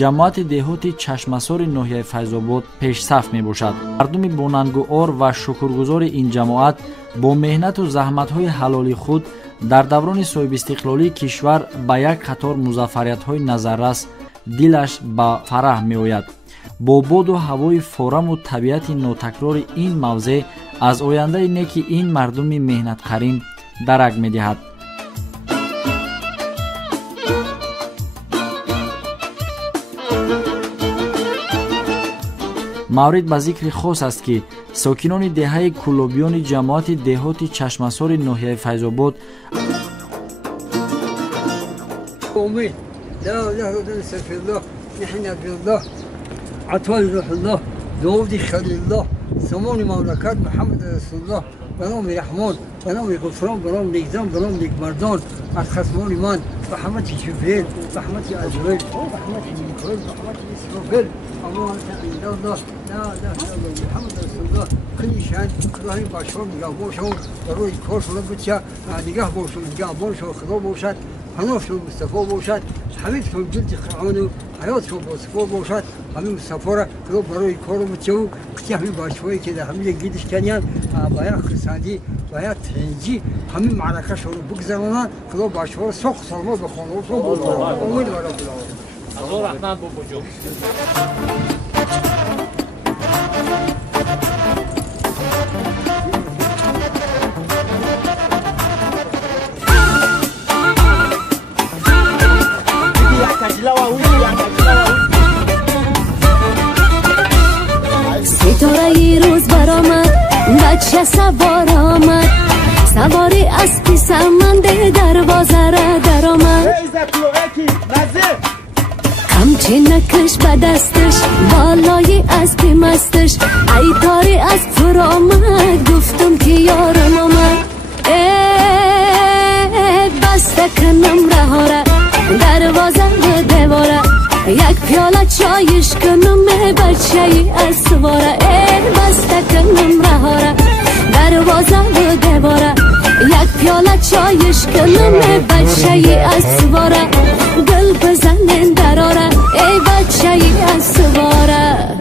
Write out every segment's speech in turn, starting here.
ҷамоати деҳоти чашмасори ноҳияи Файзобод пешсаф мебошад. мардуми бонангуор ва шукргузори ин ҷамоат бо меҳнату заҳматҳои ҳалоли худ дар даврони соҳибистиқлолии кишвар ба як қатор музаффариятҳои назаррас дилаш ба фараҳ меояд. бо боду ҳавои фораму табиати нотакрори ин мавзеъ аз ояндаи неки ин мардуми меҳнатқарин дарак медиҳад. маврид ба зикри хос аст ки сокинони деҳаи куллобиёни ҷамоати деҳоти чашмасори ноҳияи Файзобод عطوان روح الله داودی خلیل الله سامان مملکت محمد رسول الله به نام رحمان به نام غفران به نام نیکزن به نام نیکمردان از خصمان من رحمت جبریل رحمت عزرائیل رحمت میکائیل رحمت اسرافیل امان عند الله لا اله الا الله محمد رسول الله کلی شان خدای باشم نگاه باشم برای کار شده بچه نگاه باشم نگاه باشم خدا باشد پناهشون مصطفی باشد حمید شون جلد خرانو حیاتشون مصطفی باشد همین مصطفی را خدا برای کار بچه و کتی همین باشوایی که در همین گیدش کنیان باید خرسندی باید تنجی همین معرکه شون بگذرانن خدا باشوها سخ سلامت بخوانه و سخ بگذرانه امید و رب العالمین الله رحمن بابجو ستاره روز برآمد بچه سوار آمد سواری اسبی سمنده دروازه را در آمد همچین نکش به دستش بالای اسبی مستش ای تاری اسب فرو آمد گفتم که یارم آمد بسته کنم رها را دروازه و دیواره یک پیاله چایش کنم بچه ای از سواره بسته کنم رها را دروازه و دیواره یک پیاله چایش کنم بچه ای از سواره گل بزنن دراره ای بچه ای از سواره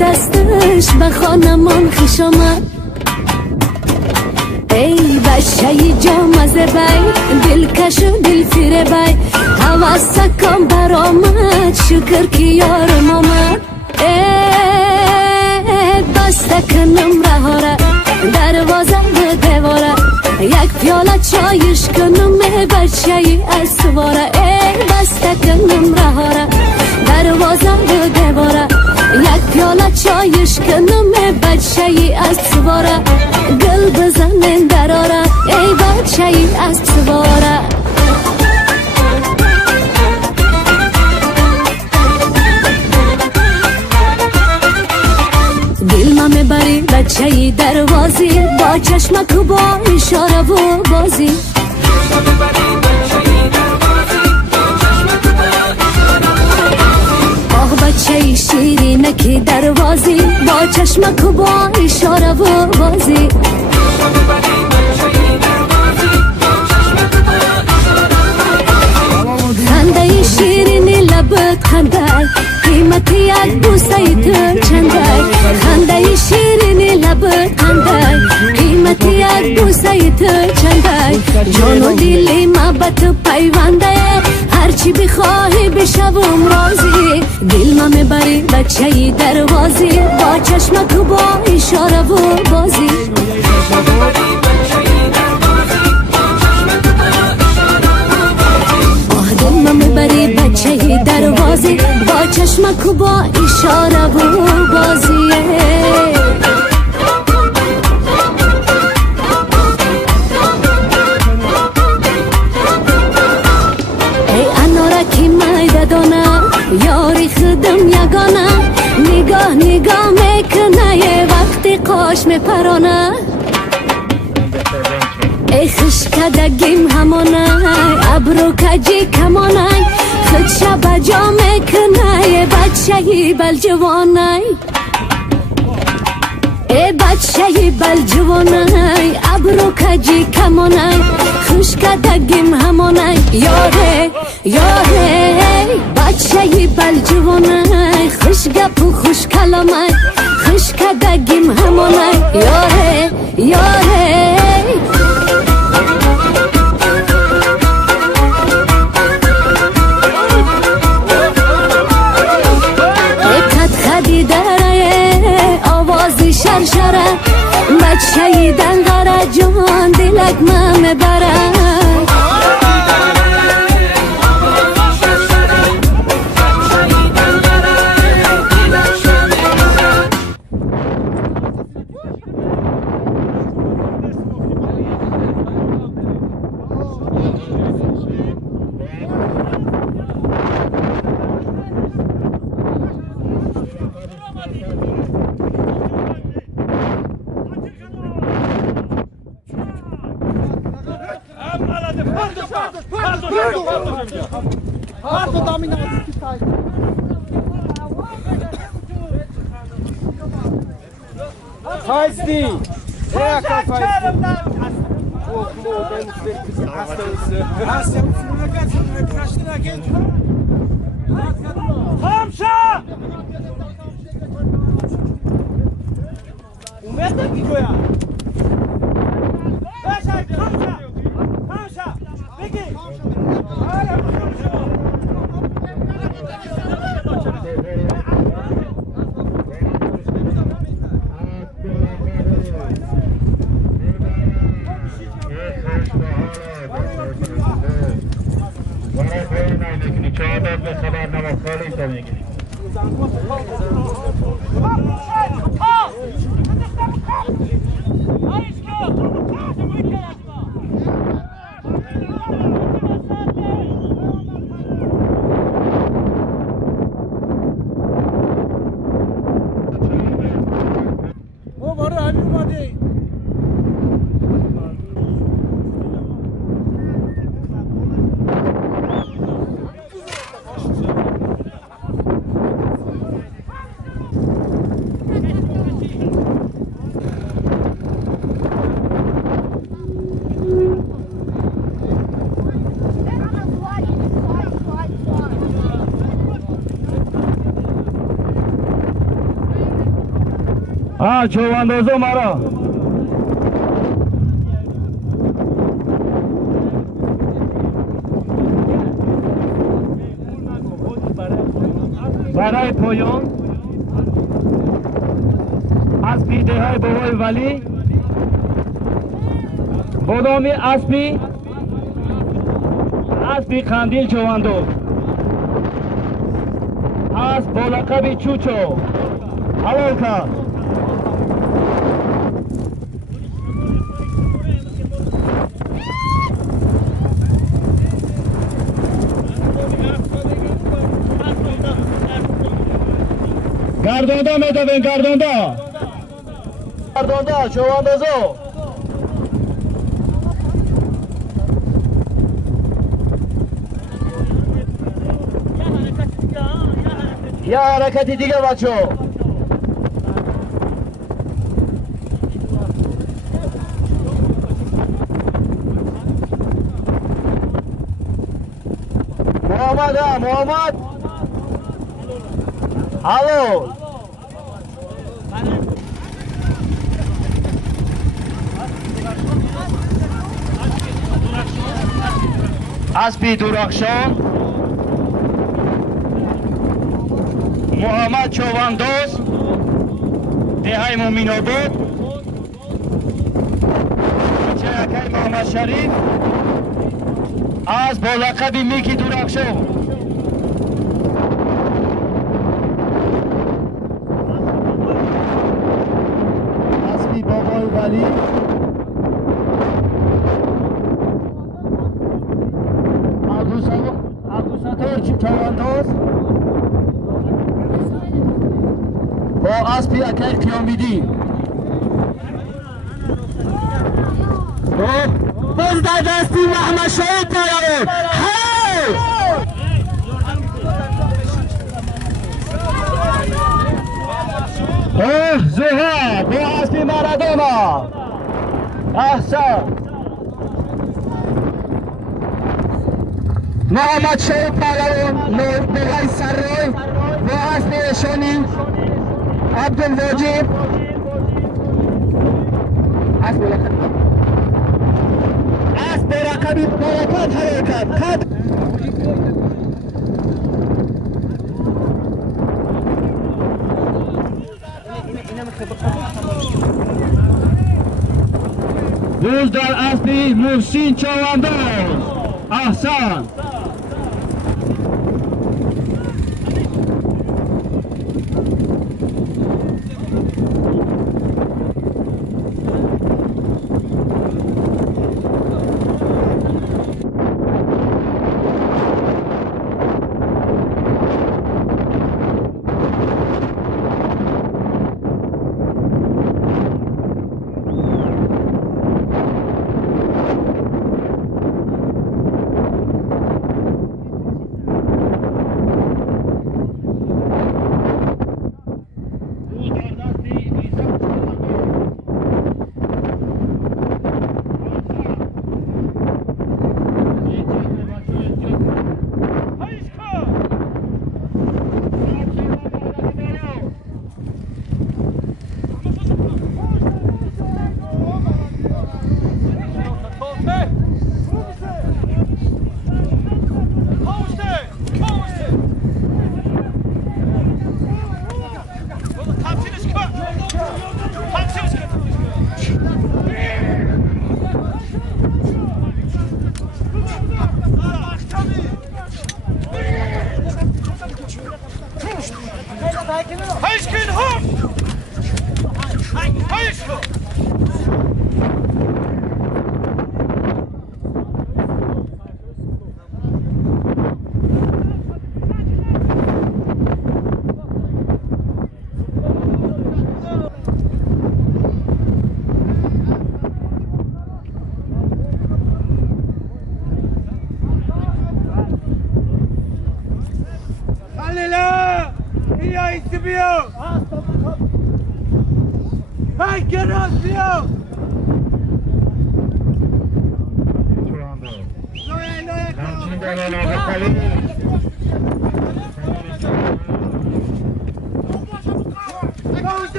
دستش به خانمان خوش آمد ای بچه جامزه بای دلکش و دل فیره بای حواس کم برآمد شکر که یارم آمد بسته کنم رها را دروازه و دیواره یک پیاله چایش کنم بچه ای از سواره بسته کنم رها را دروازه و دیواره یک پیاله چایش کنم بچه ای از سواره گل بزنن دراره ای بچه ای از سواره دل ما میبری بچه ای دروازی با چشمک و با اشاره و بازی بچه شیرینکی دروازی با چشمک و با اشاره و بازی خنده شیرینی لبت خنده قیمتی یک بوسه تو چنده خنده شیرینی لبت خنده قیمتی یک بوسه تو چنده جان و دلی ما به تو پیونده هرچی بخواهی بشوم راضی دل ما میبری بچه ای دروازی با چشمک و با اشاره و بازی دل ما میبری بچه ای دروازی با چشمک و با اشاره و بازی یاری خودم یگانه نگاه میکنه یه وقتی قاش میپرانه ای خشکدگیم همانای ابرو کجی کمانای خود شب جا میکنای بچهی بل جوانای ای بچهی بل جوانای ابرو کجی کمانای خشکدگیم همانای یاره یاره بچهی بل جوانای خوش گپ و خوش کلامای خشکدگیم همانای یاره یاره شرشره بچهی دنگاره جان دلک من بره Heisti! Ja, komm, چواندازو مرا برای پایان از پیده های بابای ولی بودامی اسبی قندیل چوانداز از بالقبی چوچو حلال کرد گردانده میدوین گردانده چواندازو یه حرکتی دیگه بچه محمد الو اسبی درخشان محمد چوانداز دهه مومین آباد چهکه محمد شریف از با لقب میکی درخشان اسبی بابای ولی عبدالستار چوانداز با اسبی اکه قیامیدی باز در دستی محمد شهید پهلوان. زوها با اسبی مارادونا. احسن محمد شهید پهلوان نوبهی سرای با اسب نشانی عبدالواجب اسب رقمی برکت حرکت روز در اسبی محسین چوانداز. احسن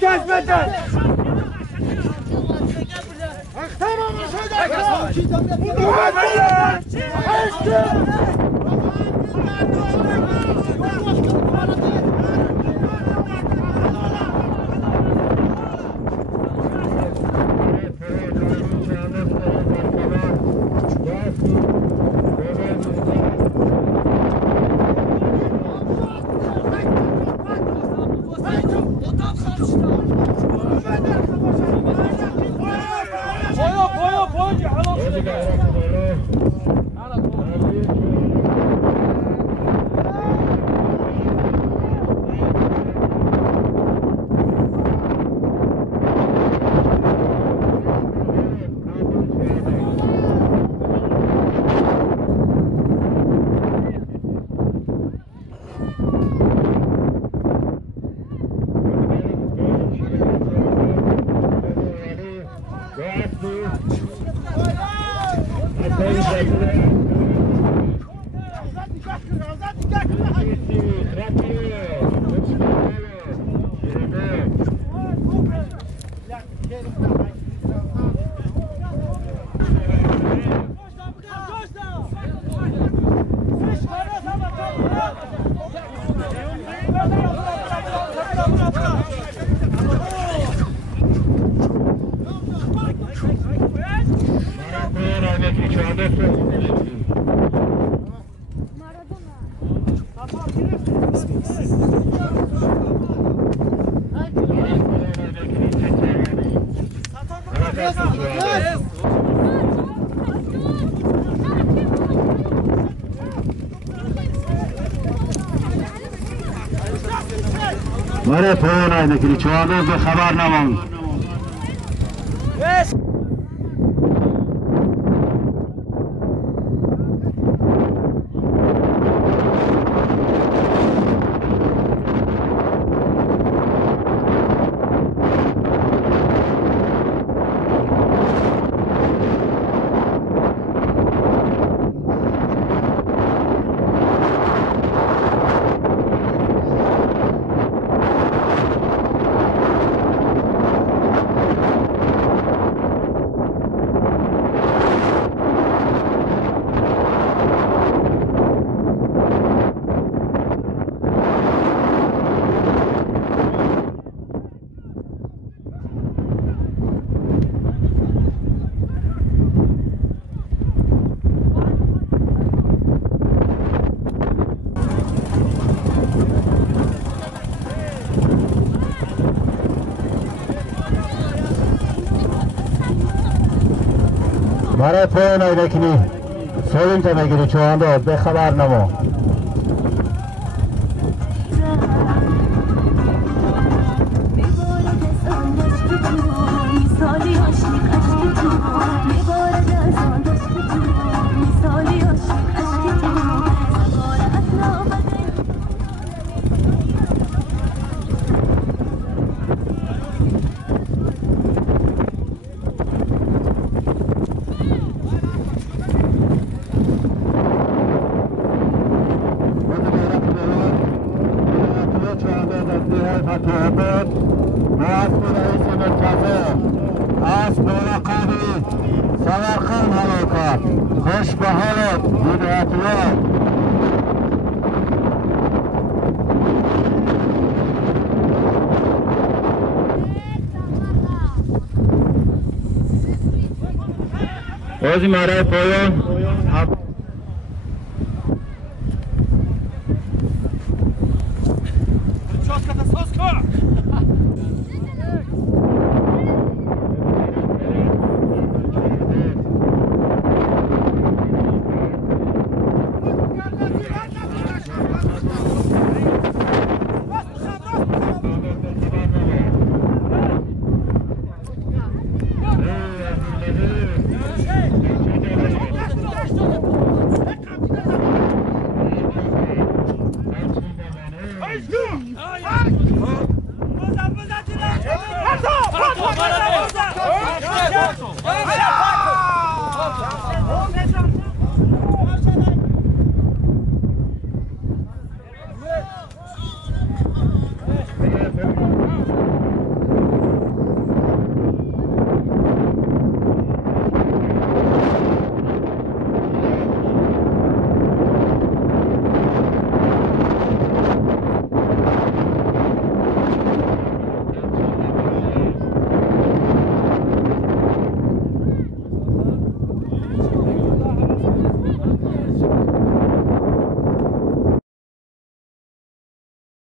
دست بده برای پایان های نکری چهارده به خبر نماند برای پایان های نکنی سولین تا بگیری چهارده به خبر نماند خوش به حالت هدایتیار بازی مرای پایان